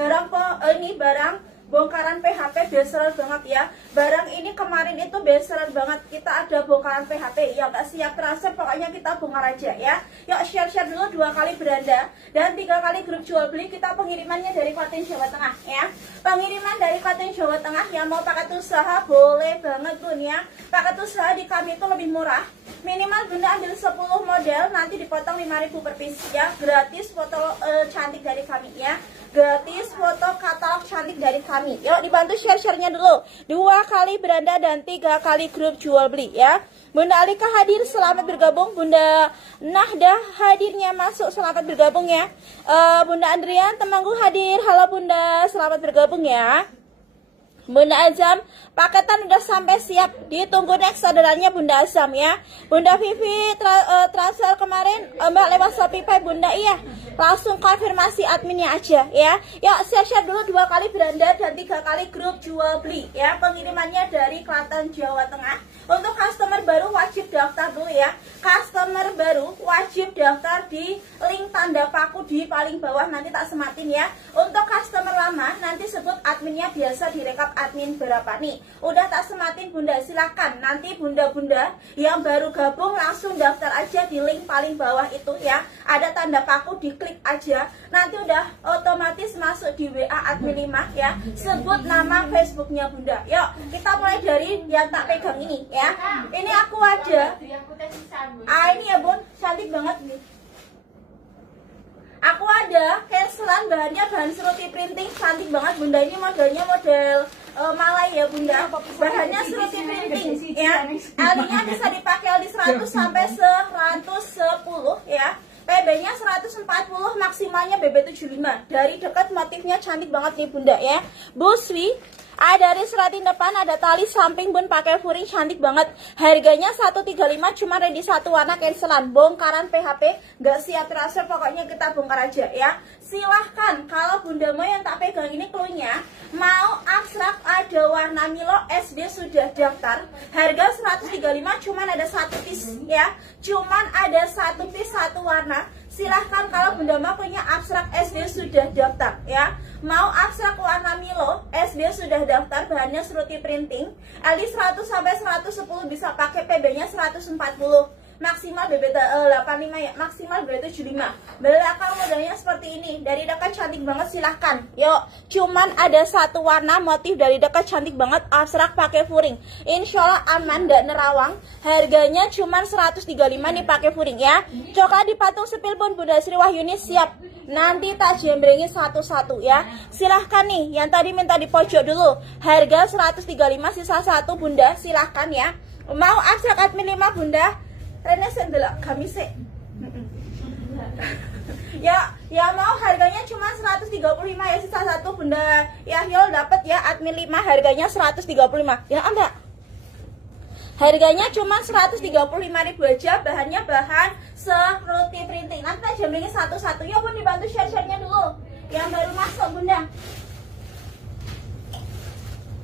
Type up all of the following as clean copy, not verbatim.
Ini barang bongkaran PHP bestseller banget ya. Barang ini kemarin itu bestseller banget. Kita ada bongkaran PHP ya, nggak siap transfer, pokoknya kita bongkar aja ya. Yuk share dulu 2 kali beranda dan 3 kali grup jual beli. Kita pengirimannya dari Klaten Jawa Tengah ya. Pengiriman dari Klaten Jawa Tengah, yang mau paket usaha boleh banget Bun ya. Paket usaha di kami itu lebih murah. Minimal Bunda ambil 10 model, nanti dipotong 5.000 per piece ya. Gratis foto cantik dari kami ya. Gratis foto katalog cantik dari kami. Yuk dibantu share-nya dulu. 2 kali beranda dan 3 kali grup jual beli ya. Bunda Alika hadir, selamat bergabung. Bunda Nahdah hadirnya masuk, selamat bergabung ya. Bunda Andrian Temanggung hadir, halo Bunda, selamat bergabung ya. Bunda Azam, paketan udah sampai siap, ditunggu next orderannya Bunda Azam ya. Bunda Vivi, transfer kemarin Mbak lewat Shopee Pay Bunda, iya. Langsung konfirmasi adminnya aja ya. Yuk share dulu 2 kali beranda dan 3 kali grup jual beli ya. Pengirimannya dari Klaten Jawa Tengah. Untuk customer baru wajib daftar dulu ya. Customer baru wajib daftar di link tanda paku di paling bawah, nanti tak sematin ya. Untuk customer lama nanti sebut adminnya, biasa direkap admin berapa nih. Udah tak sematin Bunda, silakan nanti bunda-bunda yang baru gabung langsung daftar aja di link paling bawah itu ya. Ada tanda paku, diklik aja, nanti udah otomatis masuk di WA admin 5 ya. Sebut nama Facebooknya Bunda. Yuk kita mulai dari yang tak pegang ini ya. Ini aku ada. Ini ya Bun, cantik banget nih. Aku ada cancelan, bahannya bahan seruti printing, cantik banget Bunda. Ini modelnya model Malay ya Bunda. Bahannya seruti printing ya. L-nya bisa dipakai di 100 sampai 110 ya. PB-nya 140, maksimalnya BB75. Dari dekat motifnya cantik banget nih Bunda ya. Buswi, ada dari seratin depan, ada tali samping Bun, pakai furing, cantik banget. Harganya 135, cuma ready 1 warna, cancelan. Bongkaran PHP, gak siap transfer, pokoknya kita bongkar aja ya. Silahkan kalau Bunda mau yang tak pegang ini cluenya, mau abstrak ada warna Milo SD sudah daftar. Harga 135, cuman ada 1 piece ya. Cuman ada 1 piece 1 warna. Silahkan kalau Bunda mau punya abstrak SD sudah daftar ya. Mau abstrak warna Milo SD sudah daftar, bahannya seruti printing. LD 100 sampai 110, bisa pakai PB-nya 140. Maksimal BB85 ya, maksimal BB75. Belakang modelnya seperti ini, dari dekat cantik banget, silahkan. Yuk, cuman ada 1 warna, motif dari dekat cantik banget, abstrak pakai furing. Insya Allah aman, gak nerawang. Harganya cuman 135 nih pakai furing ya. Coba dipatung sepil Bun, Bunda Sri Wahyuni siap. Nanti tak jembrengin satu-satu ya. Silahkan nih, yang tadi minta di pojok dulu. Harga 135, sisa 1 Bunda, silahkan ya. Mau abstrak admin 5 Bunda. Rene sendelak kami sih. Ya mau harganya cuma 135 ya, sisa 1 Bunda Yahyul dapat ya admin 5, harganya 135 ya Anda. Harganya cuma 135.000 aja, bahannya bahan seruti printing. Nanti aja belinya satu-satu ya Bun, dibantu share-nya dulu. Yang baru masuk Bunda,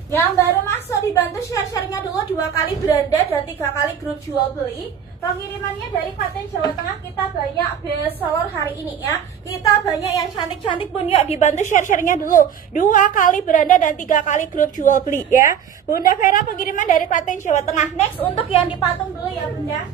yang baru masuk dibantu share-nya dulu. 2 kali beranda dan 3 kali grup jual beli. Pengirimannya dari Klaten Jawa Tengah, kita banyak bestseller hari ini ya. Kita banyak yang cantik-cantik Bun, yuk dibantu share-nya dulu. 2 kali beranda dan 3 kali grup jual beli ya. Bunda Vera pengiriman dari Klaten Jawa Tengah. Next untuk yang dipatung dulu ya Bunda.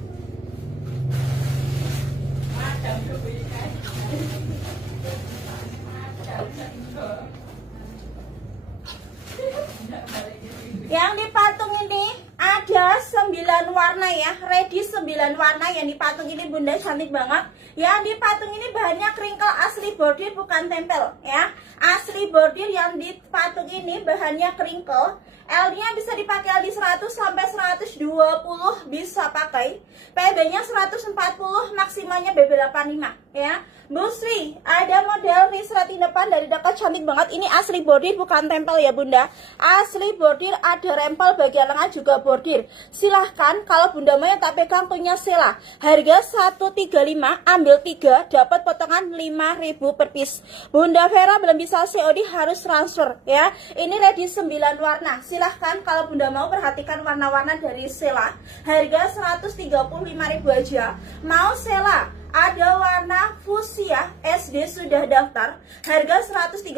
Yang dipatung ini ada 9 warna ya, ready 9 warna yang dipatung ini Bunda, cantik banget. Yang dipatung ini bahannya crinkle, asli bordir bukan tempel ya. Asli bordir yang dipatung ini bahannya crinkle. L-nya bisa dipakai di 100 sampai 120 bisa pakai. PB-nya 140, maksimalnya BB85 ya. Bu Sri, ada model risrating depan dari dekat, cantik banget. Ini asli bordir bukan tempel ya Bunda. Asli bordir, ada rempel bagian lengan juga bordir. Silahkan kalau Bunda mau yang tak pegang punya Sela. Harga 135, ambil 3 dapat potongan 5.000 per piece. Bunda Vera belum bisa COD, harus transfer ya. Ini ready 9 warna. Silahkan kalau Bunda mau perhatikan warna-warna dari Sela. Harga 135.000 aja. Mau Sela ada warna fuchsia, SD sudah daftar, harga 135.000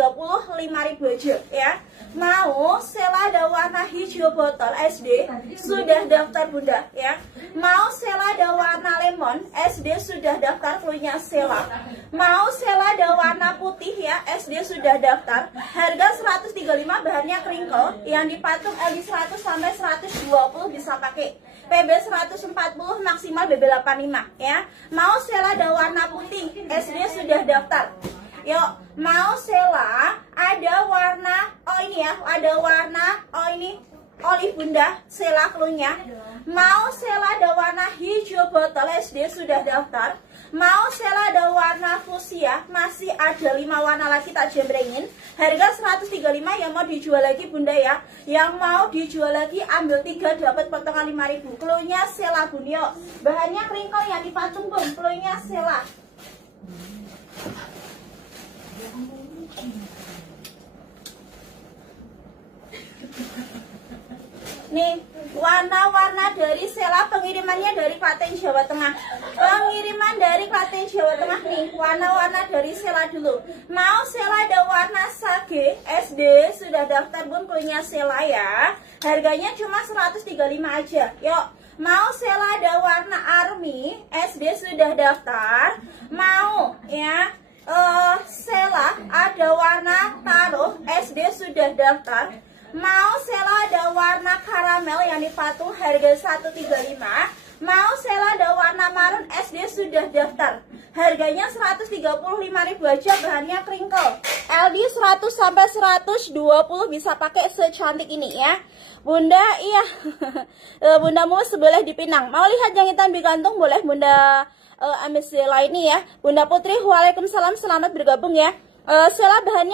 aja ya. Mau Sela ada warna hijau botol, SD sudah daftar bunda ya. Mau Sela ada warna lemon, SD sudah daftar, klunya Sela. Mau Sela ada warna putih ya, SD sudah daftar, harga 135, bahannya crinkle, yang dipatung LD 100 sampai 120 bisa pakai. PB 140 maksimal BB 85 ya. Mau Sela ada warna putih, SD sudah daftar. Yuk, mau Sela ada warna, oh ini ya, ada warna, oh ini olive bunda, Sela klunya. Mau Sela ada warna hijau botol, SD sudah daftar. Mau Sela ada warna fuchsia, masih ada 5 warna lagi tak jembrengin, harga 135. Yang mau dijual lagi bunda ya, yang mau dijual lagi ambil 3 dapat potongan 5.000. Klunya Sela bunyo, bahannya crinkle yang dipatung bung, klunya Sela. Nih, warna-warna dari Sela, pengirimannya dari Klaten Jawa Tengah. Pengiriman dari Klaten Jawa Tengah nih, warna-warna dari Sela dulu. Mau Sela ada warna sage, SD sudah daftar bun, punya Sela ya. Harganya cuma 135 aja. Yuk, mau Sela ada warna army, SD sudah daftar. Mau ya, Sela ada warna taruh, SD sudah daftar. Mau Sela ada warna karamel yang dipatung, harga 135. Mau Sela ada warna marun, SD sudah daftar, harganya 135.000 aja, bahannya crinkle. LD 100 sampai 120 bisa pakai secantik ini ya. Bunda, iya. Bunda mau boleh dipinang. Mau lihat yang hitam digantung boleh bunda ambil Sela ini ya. Bunda Putri, waalaikumsalam, selamat bergabung ya. Sela bahannya